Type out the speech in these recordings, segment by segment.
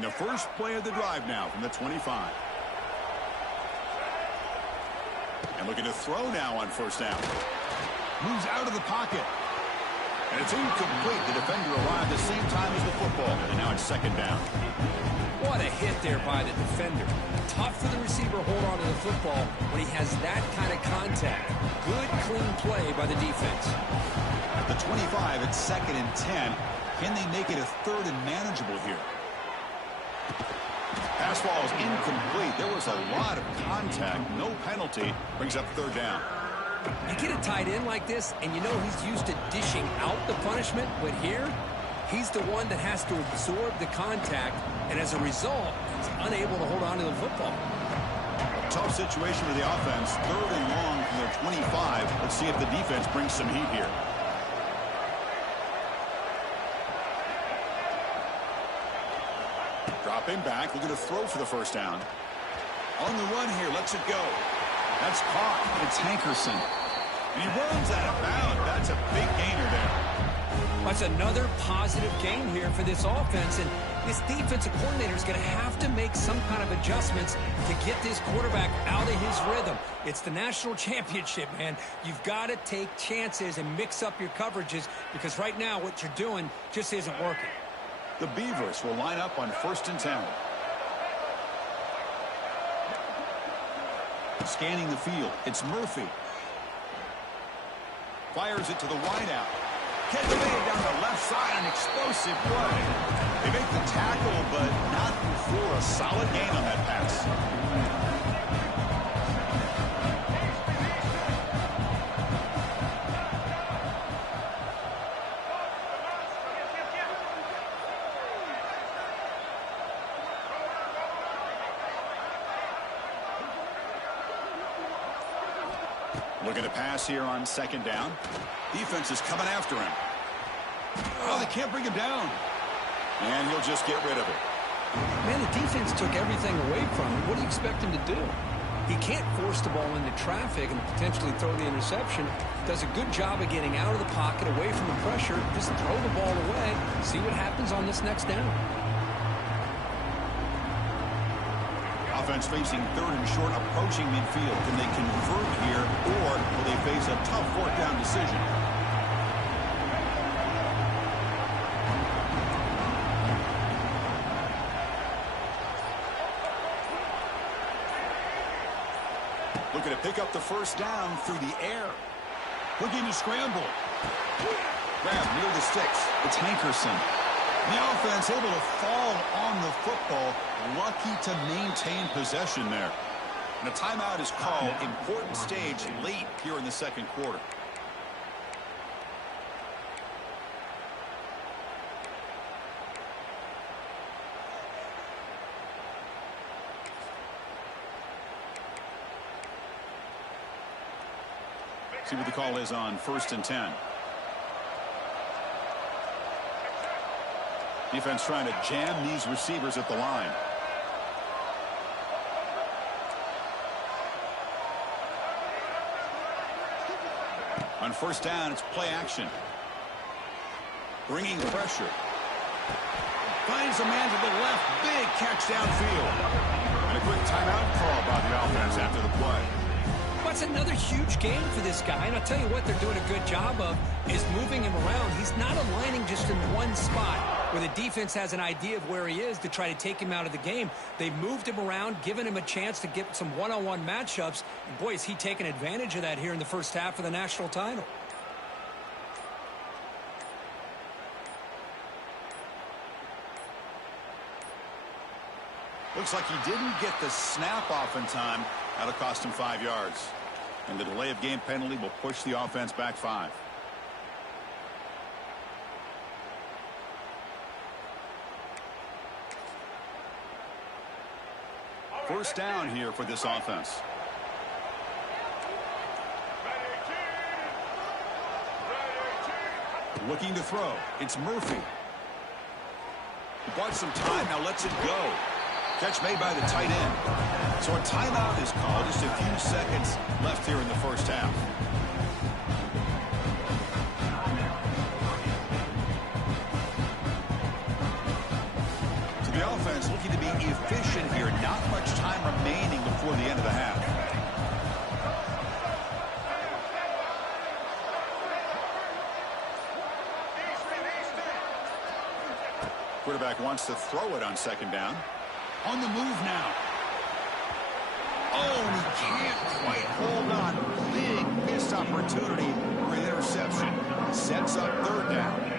And the first play of the drive now from the 25. And looking to throw now on first down. Moves out of the pocket. And it's incomplete. The defender arrived the same time as the football. And now it's second down. What a hit there by the defender. Tough for the receiver to hold on to the football when he has that kind of contact. Good, clean play by the defense. At the 25, it's second and 10. Can they make it a third and manageable here? Pass ball is incomplete. There was a lot of contact. No penalty. Brings up third down. You get a tight end like this, and you know he's used to dishing out the punishment, but here, he's the one that has to absorb the contact, and as a result, he's unable to hold on to the football. Tough situation for the offense. Third and long from their 25. Let's see if the defense brings some heat here. Dropping back, looking to throw for the first down. On the run here, lets it go. That's caught. It's Hankerson. And he runs out of bounds. That's a big gainer there. That's another positive gain here for this offense, and this defensive coordinator is going to have to make some kind of adjustments to get this quarterback out of his rhythm. It's the national championship, man. You've got to take chances and mix up your coverages because right now what you're doing just isn't working. The Beavers will line up on first and 10. Scanning the field, it's Murphy. Fires it to the wideout. Catch made down the left side, an explosive play. They make the tackle, but not before a solid gain on that pass. Looking to pass here on second down. Defense is coming after him. Oh, they can't bring him down. And he'll just get rid of it. Man, the defense took everything away from him. What do you expect him to do? He can't force the ball into traffic and potentially throw the interception. Does a good job of getting out of the pocket, away from the pressure. Just throw the ball away. See what happens on this next down. Offense facing third and short, approaching midfield. Can they convert here, or will they face a tough fourth down decision? Looking to pick up the first down through the air. Looking to scramble. Grab near the sticks. It's Hankerson. The offense able to fall on the football, lucky to maintain possession there. And a timeout is called. Important stage late here in the second quarter. See what the call is on first and 10. Defense trying to jam these receivers at the line. On first down, it's play action. Bringing pressure. Finds a man to the left. Big catch downfield. And a quick timeout call by the offense after the play. That's another huge game for this guy, and I'll tell you what they're doing a good job of is moving him around. He's not aligning just in one spot where the defense has an idea of where he is to try to take him out of the game. They've moved him around, given him a chance to get some one-on-one matchups. And boy, is he taking advantage of that here in the first half of the national title. Looks like he didn't get the snap off in time. That'll cost him 5 yards. And the delay of game penalty will push the offense back 5. First down here for this offense. Looking to throw. It's Murphy. He bought some time, now lets it go. Catch made by the tight end. So a timeout is called. Just a few seconds left here in the first half. So The offense looking to be efficient here. Not much time remaining before the end of the half. Quarterback wants to throw it on second down. On the move now. Oh, and he can't quite hold on. Big missed opportunity for an interception. Sets up third down.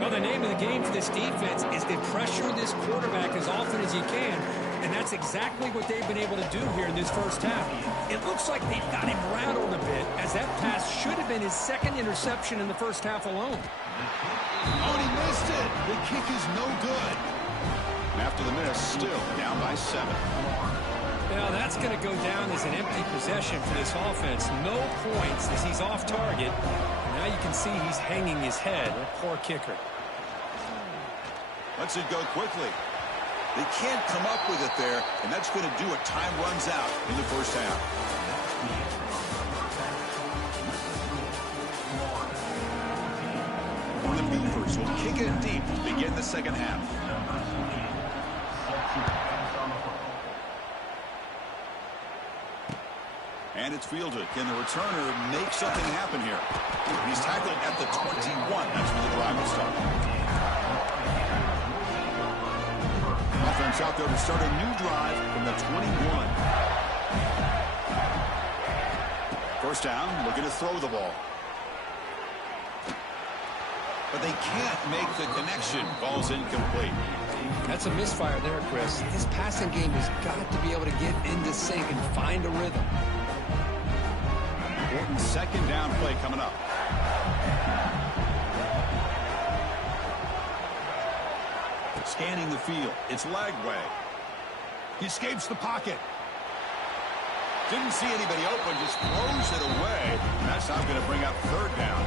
Well, the name of the game for this defense is to pressure this quarterback as often as you can, and that's exactly what they've been able to do here in this first half. It looks like they've got him rattled a bit, as that pass should have been his second interception in the first half alone. Oh, and he missed it. The kick is no good. After the miss, still down by 7. Now that's going to go down as an empty possession for this offense. No points as he's off target. Now you can see he's hanging his head. A poor kicker. Lets it go quickly. They can't come up with it there, and that's going to do it. Time runs out in the first half. The Beavers will kick it deep to begin the second half. And it's fielded. Can the returner make something happen here? He's tackled at the 21. That's where the drive will start. Offense out there to start a new drive from the 21. First down, looking to throw the ball. But they can't make the connection. Ball's incomplete. That's a misfire there, Chris. His passing game has got to be able to get into sync and find a rhythm. Important second down play coming up. Scanning the field. It's Lagway. He escapes the pocket. Didn't see anybody open, just throws it away. And that's not going to bring up third down.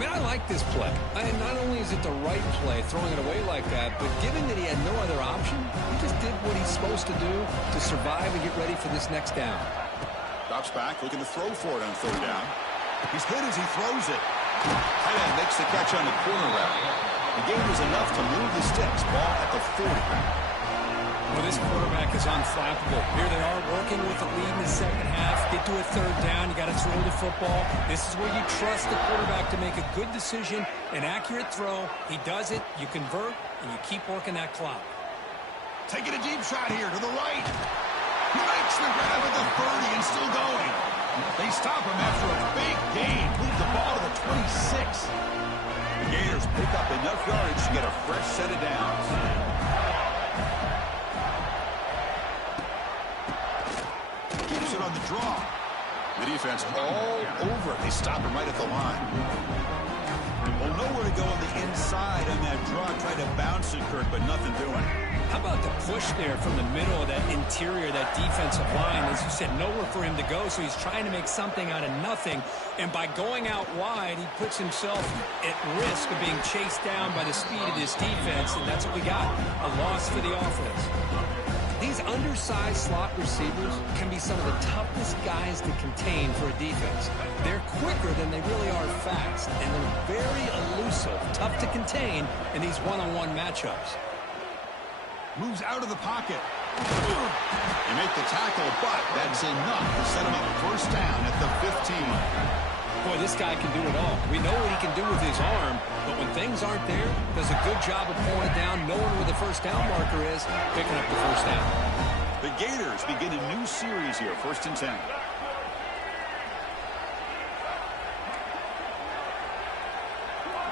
Man, I like this play. And not only is it the right play, throwing it away like that, but given that he had no other option, he just did what he's supposed to do to survive and get ready for this next down. Drops back, looking to throw for it on third down. He's hit as he throws it. Tight end makes the catch on the corner route. The game was enough to move the sticks. Ball at the 40. Well, this quarterback is unflappable. Here they are working with the lead in the second half. Get to a third down. You got to throw the football. This is where you trust the quarterback to make a good decision, an accurate throw. He does it, you convert, and you keep working that clock. Taking a deep shot here to the right. He makes the grab at the 30 and still going. They stop him after a big gain. Move the ball to the 26. The Gators pick up enough yardage to get a fresh set of downs. Keeps it on the draw. The defense all over it. They stop him right at the line. Well, nowhere to go on the inside on that draw. Tried to bounce it, Kirk, but nothing doing. How about the push there from the middle of that interior, that defensive line? As you said, nowhere for him to go, so he's trying to make something out of nothing. And by going out wide, he puts himself at risk of being chased down by the speed of this defense, and that's what we got, a loss for the offense. These undersized slot receivers can be some of the toughest guys to contain for a defense. They're quicker than they really are fast, and they're very elusive, tough to contain in these one-on-one matchups. Moves out of the pocket. They make the tackle, but that's enough to set him up first down at the 15. Boy, this guy can do it all. We know what he can do with his arm, but when things aren't there, does a good job of pulling it down, knowing where the first down marker is, picking up the first down. The Gators begin a new series here, 1st and 10.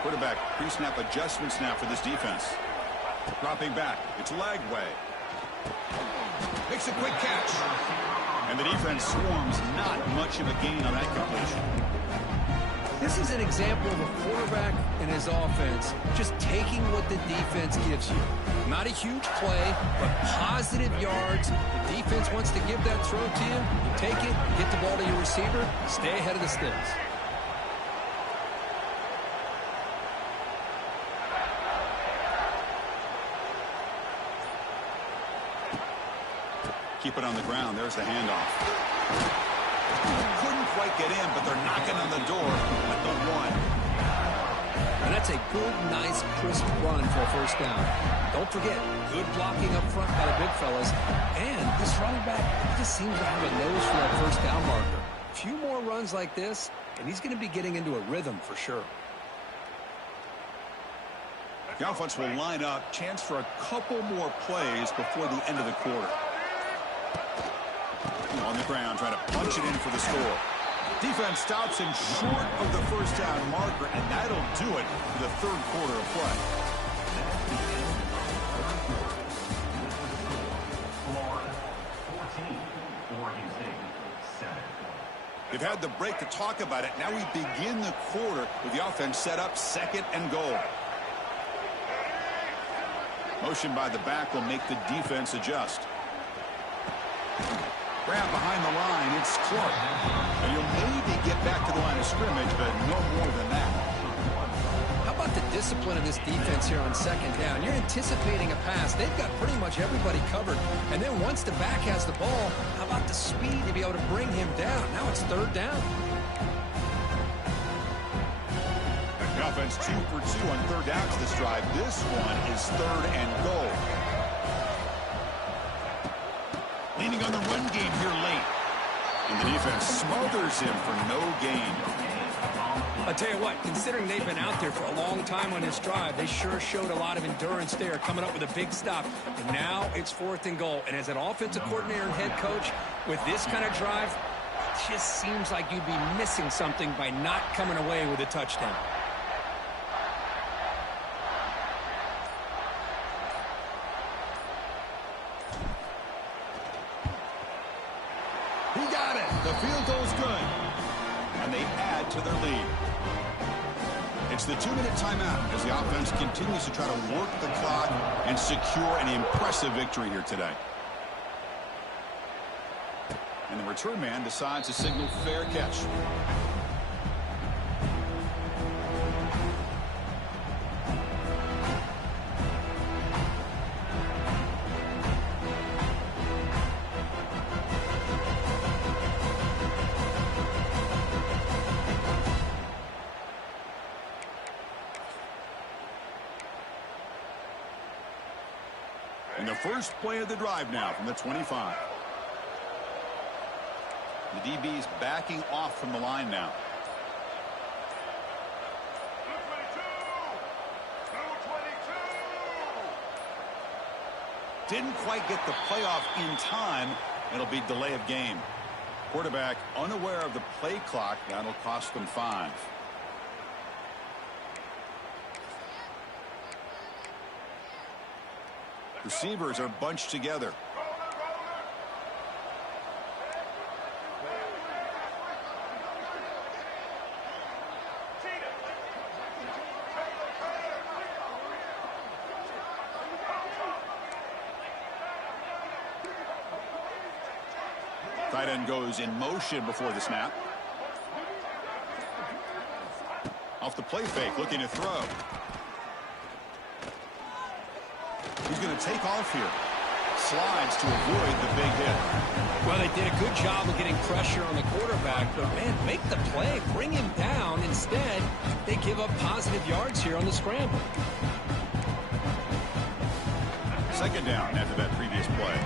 Quarterback pre-snap adjustments now for this defense. Dropping back, it's Lagway. Makes a quick catch. And the defense swarms, not much of a gain on that completion. This is an example of a quarterback and his offense just taking what the defense gives you. Not a huge play, but positive yards. The defense wants to give that throw to you. You take it, get the ball to your receiver, stay ahead of the sticks. Keep it on the ground. There's the handoff. Couldn't quite get in, but they're knocking on the door at the 1. And that's a good, nice, crisp run for a first down. Don't forget, good blocking up front by the big fellas. And this running back just seems to have a nose for that first down marker. A few more runs like this, and he's going to be getting into a rhythm for sure. The offense will line up. Chance for a couple more plays before the end of the quarter. On the ground, trying to punch it in for the score. Defense stops him short of the first down marker, and that'll do it for the third quarter of play. They've had the break to talk about it. Now we begin the quarter with the offense set up 2nd and goal. Motion by the back will make the defense adjust. Grab behind the line. It's Clark. And he'll maybe get back to the line of scrimmage, but no more than that. How about the discipline of this defense here on 2nd down? You're anticipating a pass. They've got pretty much everybody covered. And then once the back has the ball, how about the speed to be able to bring him down? Now it's 3rd down. The offense 2 for 2 on 3rd downs this drive. This one is 3rd and goal. Leaning on the run game here late. And the defense smothers him for no gain. I'll tell you what, considering they've been out there for a long time on this drive, they sure showed a lot of endurance there, coming up with a big stop. And now it's 4th and goal. And as an offensive coordinator and head coach, with this kind of drive, it just seems like you'd be missing something by not coming away with a touchdown. He got it. The field goal's good. And they add to their lead. It's the 2-minute timeout as the offense continues to try to work the clock and secure an impressive victory here today. And the return man decides to signal fair catch. And the first play of the drive now from the 25. The DB's backing off from the line now. Didn't quite get the playoff in time. It'll be delay of game. Quarterback unaware of the play clock. That'll cost them 5. Receivers are bunched together. Tight end goes in motion before the snap. Off the play fake, looking to throw. He's going to take off here. Slides to avoid the big hit. Well, they did a good job of getting pressure on the quarterback, but, man, make the play, bring him down. Instead, they give up positive yards here on the scramble. 2nd down after that previous play.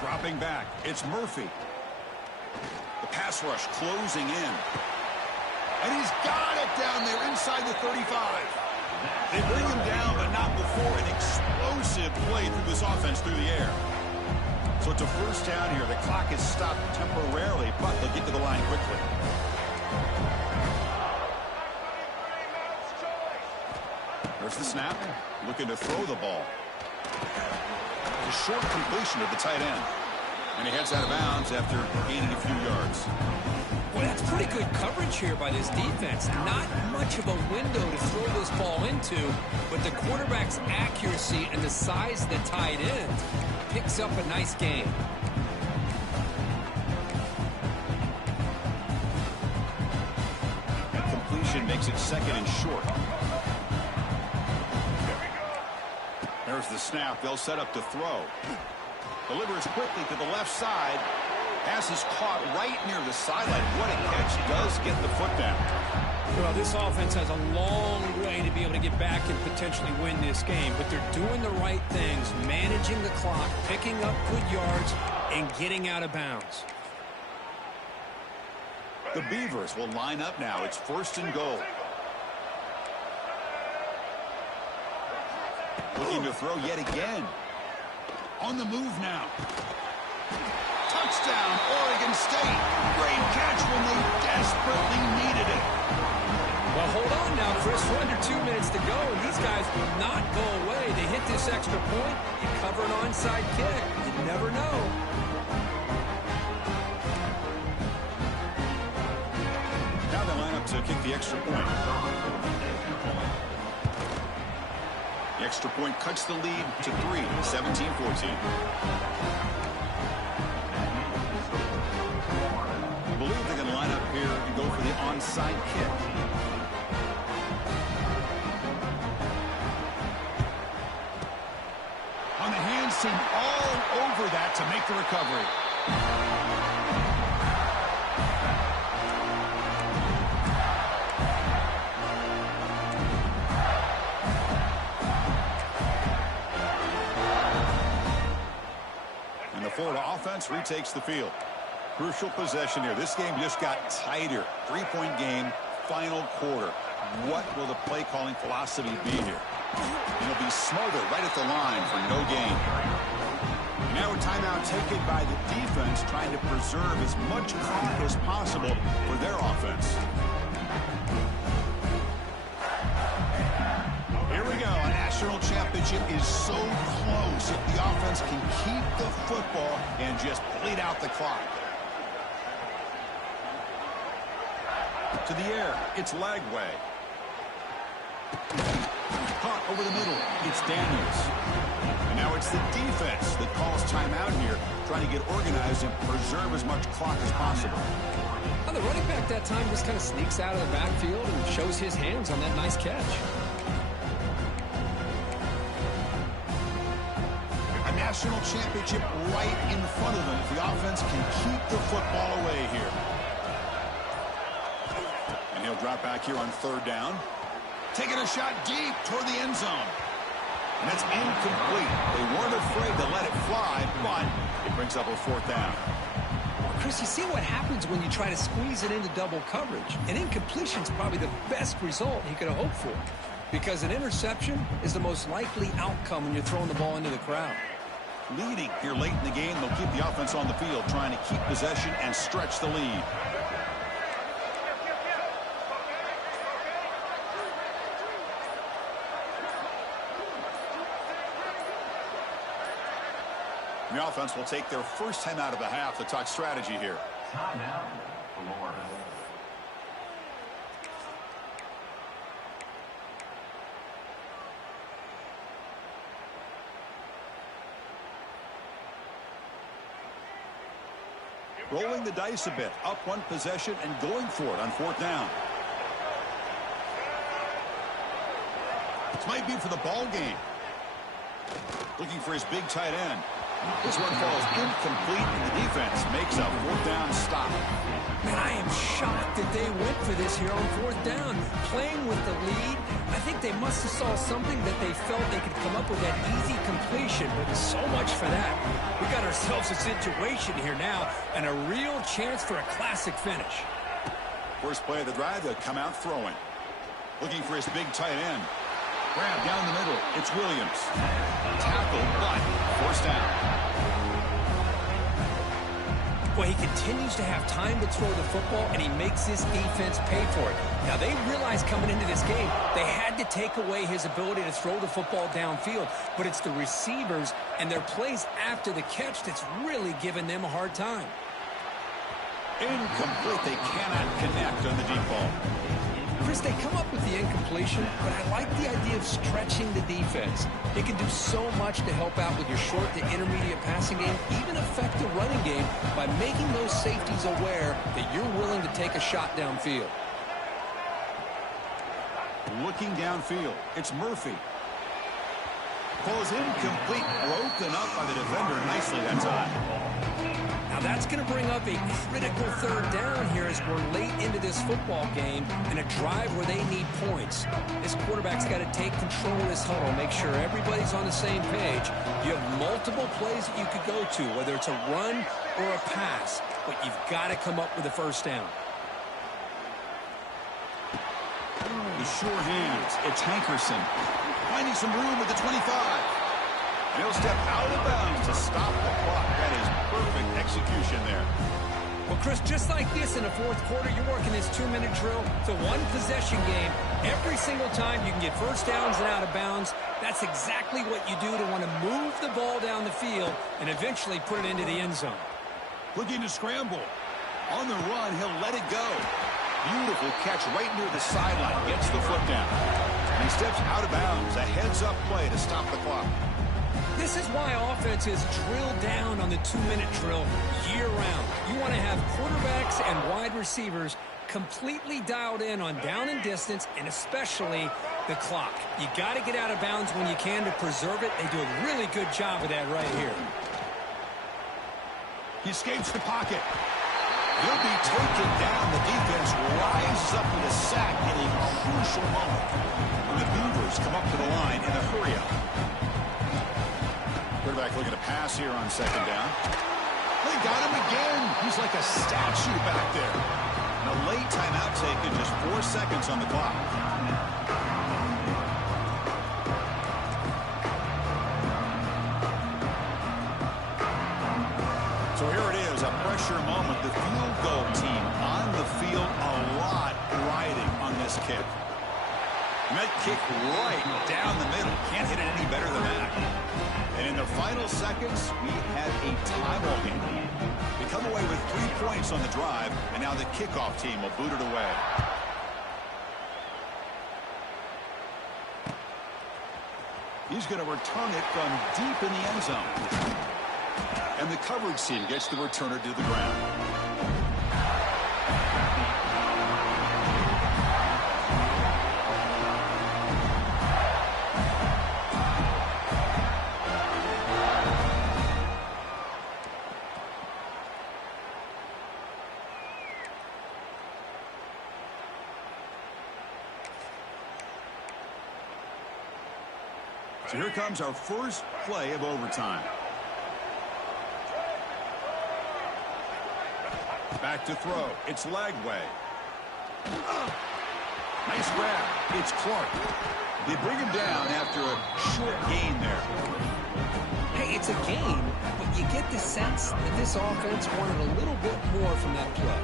Dropping back, it's Murphy. The pass rush closing in. And he's got it down there inside the 35. They bring him down, but not before an explosive play through this offense through the air. So it's a first down here. The clock is stopped temporarily, but they'll get to the line quickly. There's the snap. Looking to throw the ball. A short completion to the tight end. And he heads out of bounds after gaining a few yards. Well, that's pretty good coverage here by this defense. Not much of a window to throw this ball into, but the quarterback's accuracy and the size of the tight end picks up a nice gain. Completion makes it 2nd and short. There's the snap. They'll set up to throw. Delivers quickly to the left side. Pass is caught right near the sideline. What a catch. Does get the foot down. Well, this offense has a long way to be able to get back and potentially win this game, but they're doing the right things, managing the clock, picking up good yards, and getting out of bounds. The Beavers will line up now. It's 1st and goal. Looking to throw yet again. On the move now. Touchdown, Oregon State. Great catch when they desperately needed it. Well, hold on now, Chris. We're under 2 minutes to go, and these guys will not go away. They hit this extra point. You cover an onside kick. You never know. Now they line up to kick the extra point. The extra point cuts the lead to 3, 17-14. I believe they're going to line up here and go for the onside kick. On the hands team all over that to make the recovery. And the Florida offense retakes the field. Crucial possession here. This game just got tighter. 3-point game, final quarter. What will the play calling philosophy be here? It'll be smothered right at the line for no gain. And now a timeout taken by the defense, trying to preserve as much clock as possible for their offense. Here we go. A national championship is so close if the offense can keep the football and just bleed out the clock. To the air, it's Lagway. Caught over the middle, it's Daniels. And now it's the defense that calls timeout here, trying to get organized and preserve as much clock as possible. Well, the running back that time just kind of sneaks out of the backfield and shows his hands on that nice catch. A national championship right in front of them if the offense can keep the football away here. And he'll drop back here on 3rd down. Taking a shot deep toward the end zone. And it's incomplete. They weren't afraid to let it fly, but it brings up a 4th down. Well, Chris, you see what happens when you try to squeeze it into double coverage. An incompletion is probably the best result he could have hoped for, because an interception is the most likely outcome when you're throwing the ball into the crowd. Leading here late in the game, they'll keep the offense on the field, trying to keep possession and stretch the lead. The offense will take their first time out of the half to talk strategy here. Timeout, Florida. Rolling the dice a bit, up one possession and going for it on 4th down. This might be for the ball game. Looking for his big tight end. This one falls incomplete, and the defense makes a 4th down stop. Man, I am shocked that they went for this here on 4th down. Playing with the lead, I think they must have saw something that they felt they could come up with that easy completion, but so much for that. We got ourselves a situation here now, and a real chance for a classic finish. First play of the drive, they'll come out throwing. Looking for his big tight end. Grab down the middle. It's Williams. Tackle, but 1st down. Well, he continues to have time to throw the football, and he makes his defense pay for it. Now, they realized coming into this game, they had to take away his ability to throw the football downfield, but it's the receivers and their plays after the catch that's really giving them a hard time. Incomplete. They cannot connect on the deep ball. Chris, they come up with the incompletion, but I like the idea of stretching the defense. It can do so much to help out with your short to intermediate passing game, even affect the running game by making those safeties aware that you're willing to take a shot downfield. Looking downfield, it's Murphy. Ball is incomplete, broken up by the defender nicely that time. Now that's going to bring up a critical third down here as we're late into this football game and a drive where they need points. This quarterback's got to take control of this huddle, make sure everybody's on the same page. You have multiple plays that you could go to, whether it's a run or a pass, but you've got to come up with a first down. The sure hands. It's Hankerson. Finding some room at the 25. And he'll step out of bounds to stop the clock. That is perfect execution there. Well, Chris, just like this in the fourth quarter, you're working this 2-minute drill. It's a one-possession game. Every single time you can get first downs and out of bounds. That's exactly what you do to want to move the ball down the field and eventually put it into the end zone. Looking to scramble. On the run, he'll let it go. Beautiful catch right near the sideline. Gets the foot down. And he steps out of bounds. A heads-up play to stop the clock. This is why offenses drill down on the 2-minute drill year-round. You want to have quarterbacks and wide receivers completely dialed in on down and distance, and especially the clock. You got to get out of bounds when you can to preserve it. They do a really good job of that right here. He escapes the pocket. He'll be taken down. The defense rises up with a sack in a crucial moment when the Beavers come up to the line in a hurry-up. Quarterback looking to pass here on second down. They got him again. He's like a statue back there. And a late timeout taken, just 4 seconds on the clock. So here it is, a pressure moment. The field goal team on the field, a lot riding on this kick. And that kick right down the middle. Can't hit it any better than that. And in the final seconds, we had a tie ball game. They come away with 3 points on the drive, and now the kickoff team will boot it away. He's going to return it from deep in the end zone. And the coverage team gets the returner to the ground. So here comes our first play of overtime. Back to throw. It's Lagway. Nice grab. It's Clark. They bring him down after a short gain there. Hey, it's a gain, but you get the sense that this offense wanted a little bit more from that play.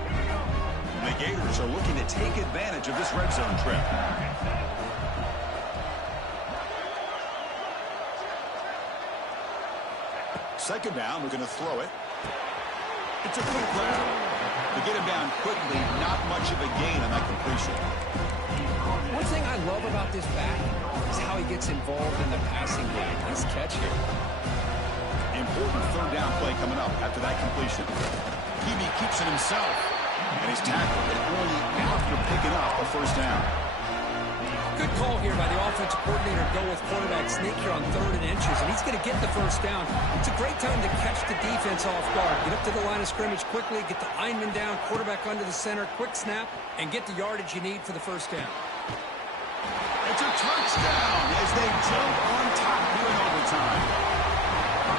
The Gators are looking to take advantage of this red zone trip. Second down, we're going to throw it. It's a quick grab. To get him down quickly, not much of a gain on that completion. One thing I love about this back is how he gets involved in the passing game. Nice catch here. Important third down play coming up after that completion. Hebe keeps it himself. And he's tackled it only after picking up a first down. Good call here by the offensive coordinator to go with quarterback sneak here on 3rd and inches, and he's going to get the first down. It's a great time to catch the defense off guard. Get up to the line of scrimmage quickly, get the lineman down, quarterback under the center, quick snap, and get the yardage you need for the first down. It's a touchdown as they jump on top here in overtime.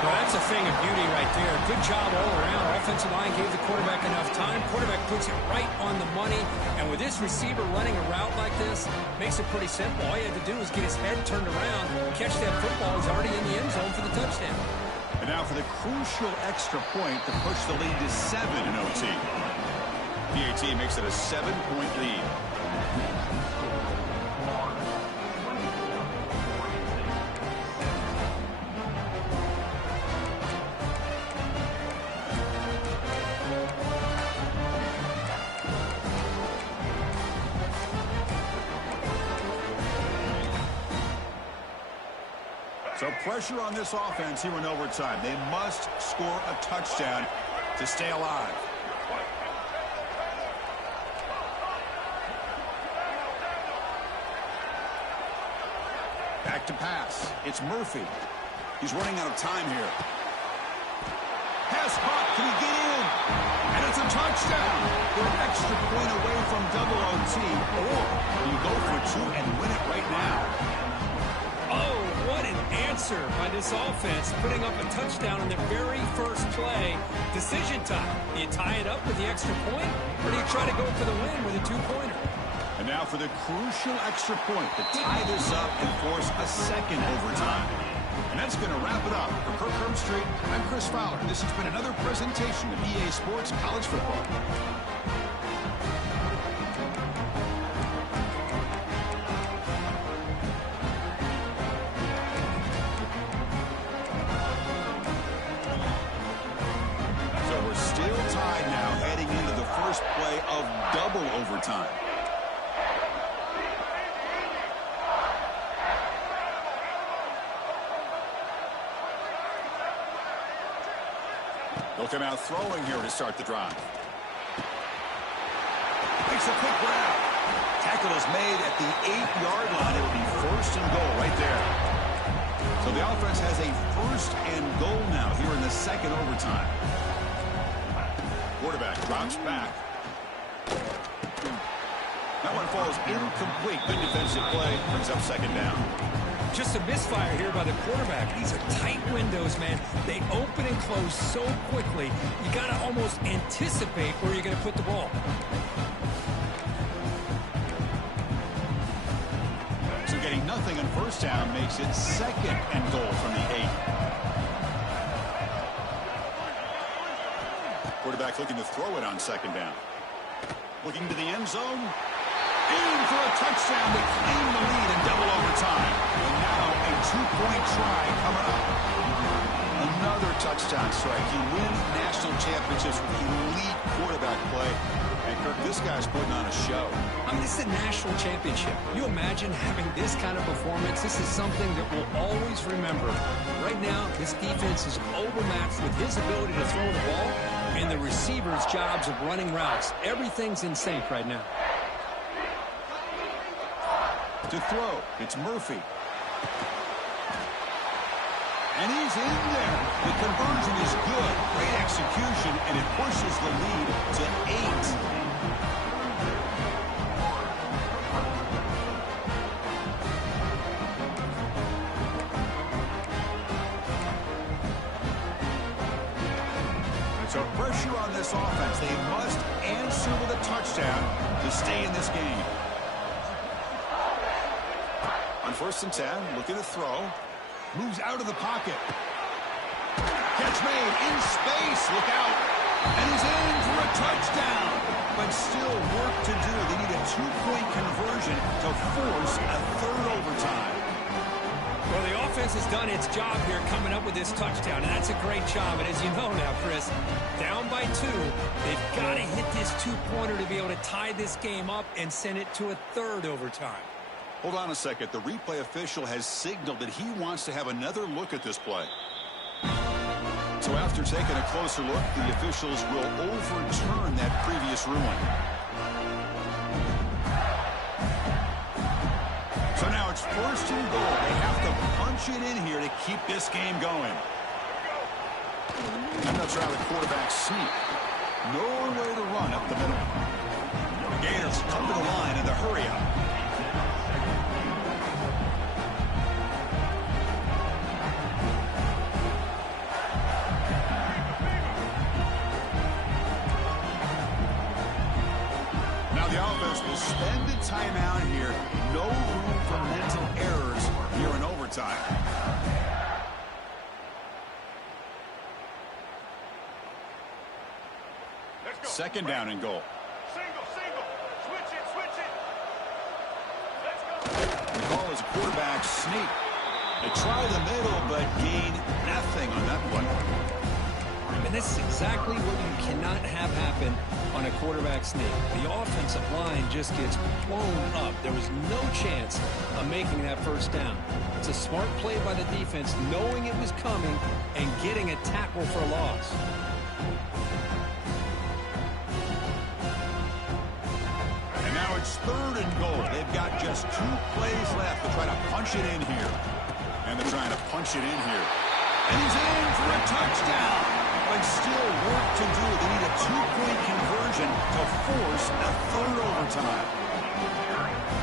Well, that's a thing of beauty right there. Good job all around. Offensive line gave the quarterback enough time. Quarterback puts it right on the money. And with this receiver running a route like this, makes it pretty simple. All you had to do was get his head turned around, catch that football. He's already in the end zone for the touchdown. And now for the crucial extra point to push the lead to 7 in OT. PAT makes it a 7-point lead. So pressure on this offense here in overtime. They must score a touchdown to stay alive. Back to pass. It's Murphy. He's running out of time here. Pass caught. Can he get in? a touchdown. They're an extra point away from double OT, or you go for two and win it right now. Oh, what an answer by this offense, putting up a touchdown on the very first play. Decision time. Do you tie it up with the extra point, or do you try to go for the win with a two-pointer? And now for the crucial extra point to tie this up and force a second overtime. And that's going to wrap it up. For Kirk Herbstreit, I'm Chris Fowler. This has been another presentation of EA Sports College Football. So we're still tied now heading into the first play of double overtime. They'll come out throwing here to start the drive. Makes a quick grab. Tackle is made at the 8-yard line. It will be first and goal right there. So the offense has a first and goal now here in the second overtime. Quarterback drops back. That one falls incomplete. Good defensive play. Brings up second down. Just a misfire here by the quarterback. These are tight windows, man. They open and close so quickly. You got to almost anticipate where you're going to put the ball. So getting nothing on first down makes it second and goal from the 8. Quarterback looking to throw it on second down. Looking to the end zone. In for a touchdown to claim the lead in double overtime. And now a two-point try coming up. Another touchdown strike. You win national championships with elite quarterback play. And Kirk, this guy's putting on a show. I mean, this is a national championship. You imagine having this kind of performance? This is something that we'll always remember. Right now, this defense is overmatched with his ability to throw the ball and the receivers' jobs of running routes. Everything's in sync right now. To throw, it's Murphy. And he's in there. The conversion is good. Great execution, and it pushes the lead to 8. So pressure on this offense. They must answer with a touchdown to stay in this game. On 1st and 10, looking to throw. Moves out of the pocket. Catch made in space. Look out. And he's in for a touchdown. But still work to do. They need a two-point conversion to force a third overtime. Well, the offense has done its job here coming up with this touchdown, and that's a great job. And as you know now, Chris, down by 2, they've got to hit this two-pointer to be able to tie this game up and send it to a third overtime. Hold on a second. The replay official has signaled that he wants to have another look at this play. So after taking a closer look, the officials will overturn that previous ruling. So now it's first and goal. They have to punch it in here to keep this game going. I'm not sure how the quarterback sneak. Nowhere to run up the middle. The Gators come to the line in the hurry up. Will spend a timeout here. No room for mental errors here in overtime. Second down and goal. Single. Switch it. Let's go. The call is a quarterback sneak. They try the middle, but gain nothing on that one. And this is exactly what you cannot have happen on a quarterback sneak. The offensive line just gets blown up. There was no chance of making that first down. It's a smart play by the defense, knowing it was coming and getting a tackle for a loss. And now it's third and goal. They've got just 2 plays left to try to punch it in here. And they're trying to punch it in here. And he's in for a touchdown. A and still work to do. They need a 2-point conversion to force a third overtime.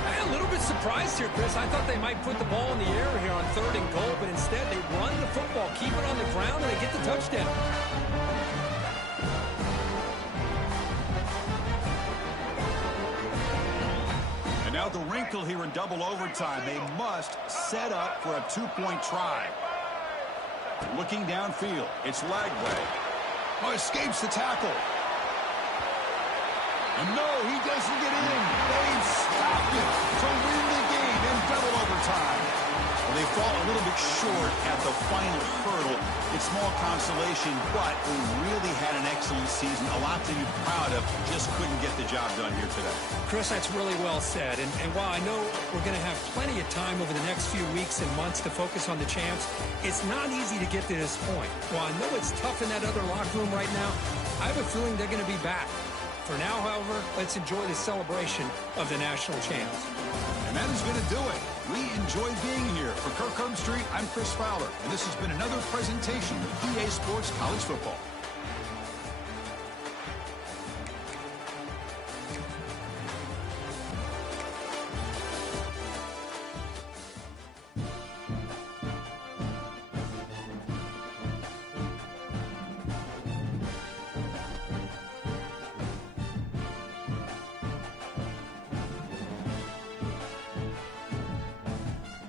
I'm a little bit surprised here, Chris. I thought they might put the ball in the air here on 3rd and goal, but instead they run the football, keep it on the ground, and they get the touchdown. And now the wrinkle here in double overtime. They must set up for a 2-point try. Looking downfield, it's Lagway. Oh, escapes the tackle. And no, he doesn't get in. They stopped it to win the game in double overtime. Well, they fall a little bit short at the final hurdle. It's small consolation, but they really had an excellent season. A lot to be proud of. Just couldn't get the job done here today. Chris, that's really well said. And while I know we're going to have plenty of time over the next few weeks and months to focus on the champs, it's not easy to get to this point. While I know it's tough in that other locker room right now, I have a feeling they're going to be back. For now, however, let's enjoy the celebration of the national champs. And that is going to do it. We enjoy being here. For Kirk Street, I'm Chris Fowler, and this has been another presentation of EA Sports College Football.